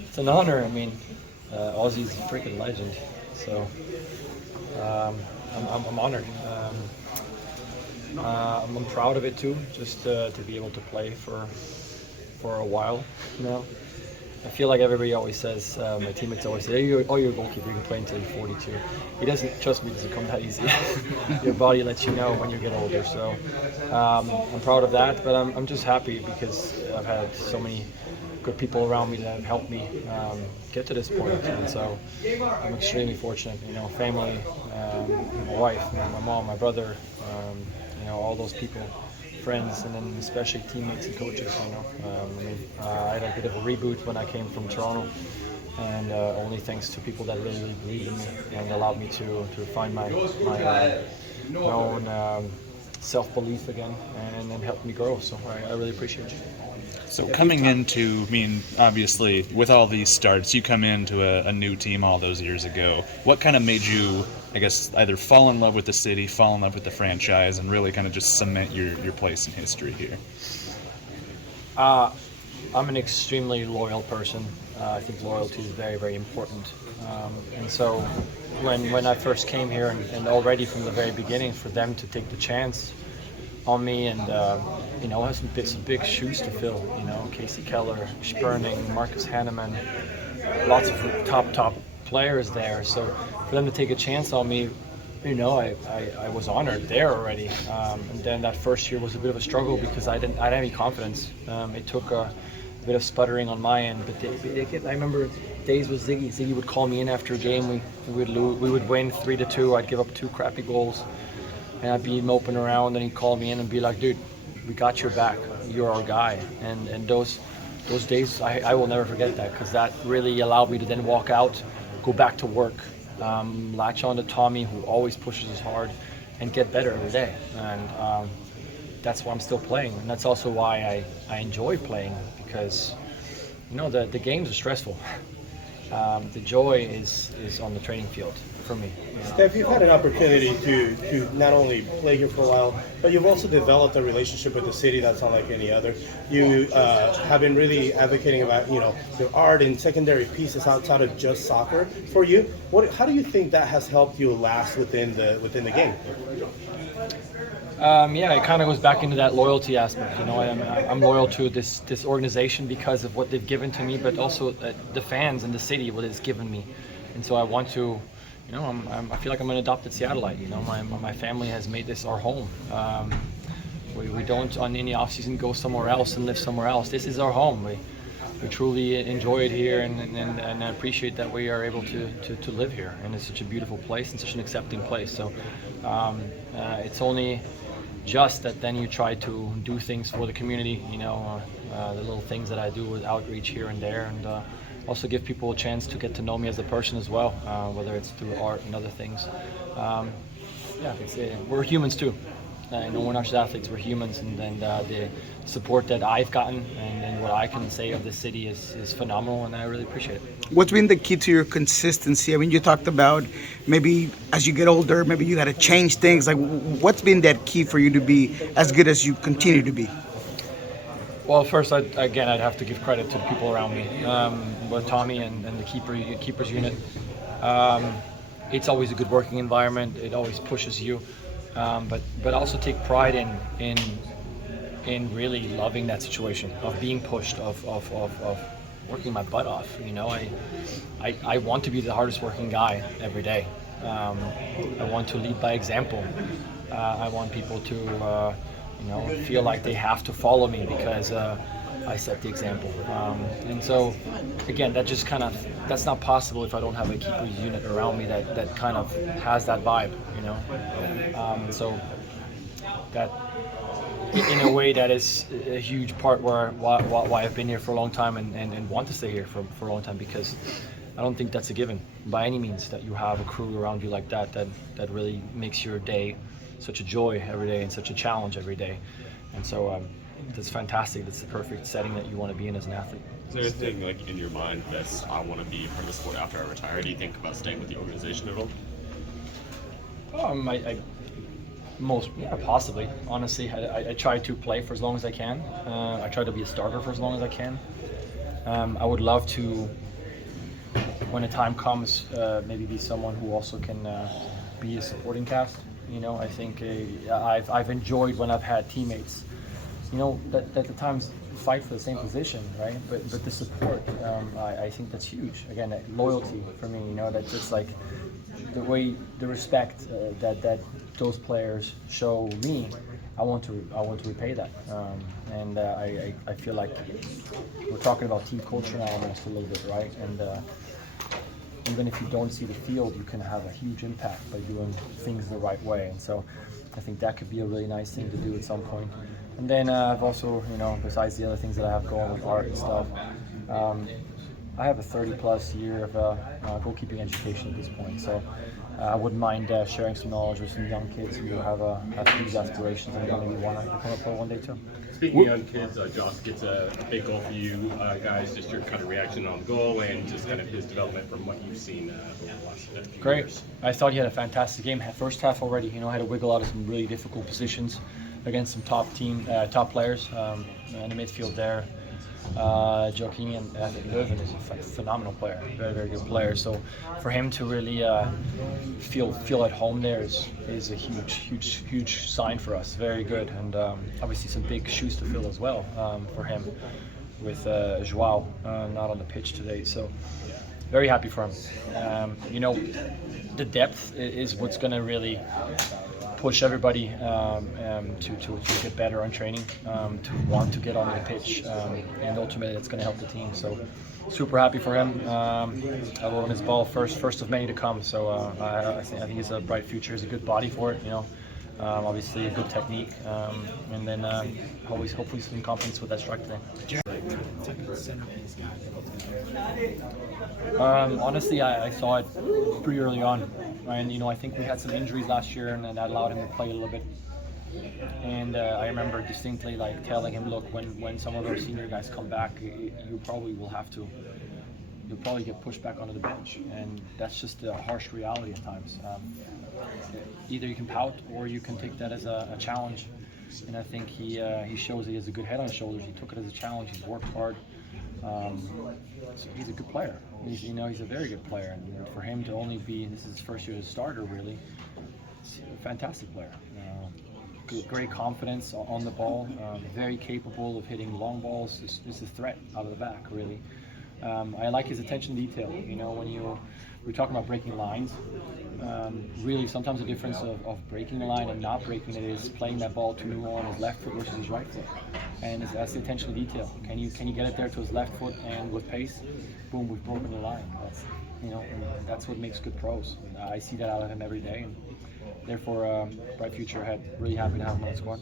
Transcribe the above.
It's an honor. I mean, Ozzie's a freaking legend, so I'm honored. I'm proud of it too, just to be able to play for a while. I feel like everybody always says, my teammates always say, you're a goalkeeper, you can play until you're 42. It doesn't, trust me, it doesn't come that easy. Your body lets you know when you get older. So I'm proud of that, but I'm just happy because I've had so many good people around me that have helped me get to this point. And so I'm extremely fortunate, family, my wife, my mom, my brother, all those people, friends, and then especially teammates and coaches. I had a bit of a reboot when I came from Toronto, and only thanks to people that really believed in me and allowed me to find my own self-belief again, and then helped me grow. So I really appreciate you. So coming into, obviously, with all these starts, you come into a new team all those years ago. What kind of made you, I guess, either fall in love with the city, fall in love with the franchise, and really kind of just cement your place in history here? I'm an extremely loyal person. I think loyalty is very, very important. And so when I first came here, and already from the very beginning, for them to take the chance on me, and has some big shoes to fill. Casey Keller, Sperning, Marcus Hanneman, lots of top players there. So for them to take a chance on me, I was honored there already. And then that first year was a bit of a struggle because I didn't have any confidence. It took a bit of sputtering on my end, but I remember days with Ziggy. Ziggy would call me in after a game. We would win 3-2. I'd give up 2 crappy goals. And I'd be moping around, and he'd call me in and be like, dude, we got your back. You're our guy. And those days, I will never forget that, because that really allowed me to then walk out, go back to work, latch on to Tommy, who always pushes us hard, and get better every day. And that's why I'm still playing. And that's also why I enjoy playing, because, the games are stressful. The joy is on the training field for me. Stef, you've had an opportunity to not only play here for a while, but you've also developed a relationship with the city that's unlike any other. You have been really advocating about the art and secondary pieces outside of just soccer for you. How do you think that has helped you last within the game? It kind of goes back into that loyalty aspect. I'm loyal to this organization because of what they've given to me, but also the fans and the city, what it's given me. And so I want to, I feel like I'm an adopted Seattleite. My family has made this our home. We don't on any off season go somewhere else and live somewhere else. This is our home. We truly enjoy it here, and I appreciate that we are able to live here. And it's such a beautiful place and such an accepting place. So it's only just that then you try to do things for the community, the little things that I do with outreach here and there, and also give people a chance to get to know me as a person as well, whether it's through art and other things. We're humans too. We're not just athletes, we're humans, and the support that I've gotten and what I can say of this city is phenomenal, and I really appreciate it. What's been the key to your consistency? I mean, you talked about maybe as you get older, maybe you got to change things. Like, what's been that key for you to be as good as you continue to be? Well, first, I'd have to give credit to the people around me, with Tommy and the keepers unit. It's always a good working environment. It always pushes you, but also take pride in really loving that situation of being pushed, of working my butt off. I want to be the hardest working guy every day. I want to lead by example. I want people to feel like they have to follow me because I set the example. And so, again, that's not possible if I don't have a keepers unit around me that kind of has that vibe, so that, in a way, that is a huge part why I've been here for a long time and want to stay here for a long time, because I don't think that's a given by any means, that you have a crew around you like that really makes your day such a joy every day and such a challenge every day. And so that's fantastic. That's the perfect setting that you want to be in as an athlete. Is there anything in your mind that I want to be part of the sport after I retire? Do you think about staying with the organization at all? Possibly. Honestly, I try to play for as long as I can. I try to be a starter for as long as I can. I would love to, when the time comes, maybe be someone who also can be a supporting cast. You know, I think I've enjoyed when I've had teammates, you know, that at times fight for the same position, right? But the support, I think that's huge. Again, that loyalty for me, you know, that's just like the respect that those players show me. I want to repay that, and I feel like we're talking about team culture now almost a little bit, right? And even if you don't see the field, you can have a huge impact by doing things the right way. And so I think that could be a really nice thing to do at some point. And then I've also, you know, besides the other things that I have going with art and stuff, I have a 30-plus year of goalkeeping education at this point. So I wouldn't mind sharing some knowledge with some young kids who have these aspirations and maybe want to become a pro one day too. Speaking of young kids, Josh gets a big goal for you guys. Just your kind of reaction on the goal and just kind of his development from what you've seen over the last few Great. years. I thought he had a fantastic game. First half already, you know, had to wiggle out of some really difficult positions against some top players in the midfield there. Joaquin and I think Leuven is a phenomenal player, very, very good player. So for him to really feel at home there is a huge sign for us. Very good, and obviously some big shoes to fill as well for him with Joao not on the pitch today. So very happy for him. You know, the depth is what's going to really push everybody to get better on training, to want to get on the pitch, and ultimately that's going to help the team. So super happy for him. I will win his ball first of many to come. So I think he's a bright future. He's a good body for it, you know. Obviously a good technique, and then hopefully some confidence with that strike today. Honestly, I saw it pretty early on, and you know I think we had some injuries last year, and that allowed him to play a little bit. And I remember distinctly like telling him, look, when some of our senior guys come back, you probably will have to. You'll probably get pushed back onto the bench, and that's just a harsh reality at times. Either you can pout or you can take that as a challenge. And I think he shows he has a good head on his shoulders. He took it as a challenge. He's worked hard. So he's a good player. He's a very good player. And for him to only this is his first year as a starter, really, he's a fantastic player. Great confidence on the ball. Very capable of hitting long balls. It's a threat out of the back, really. I like his attention to detail. You know, when we're talking about breaking lines, really sometimes the difference of breaking a line and not breaking it is playing that ball too on his left foot versus his right foot, and that's the attention to detail. Can you get it there to his left foot and with pace, boom, we've broken the line. That's, you know, and that's what makes good pros. I see that out of him every day, and therefore bright future ahead. Really happy to have him on the squad.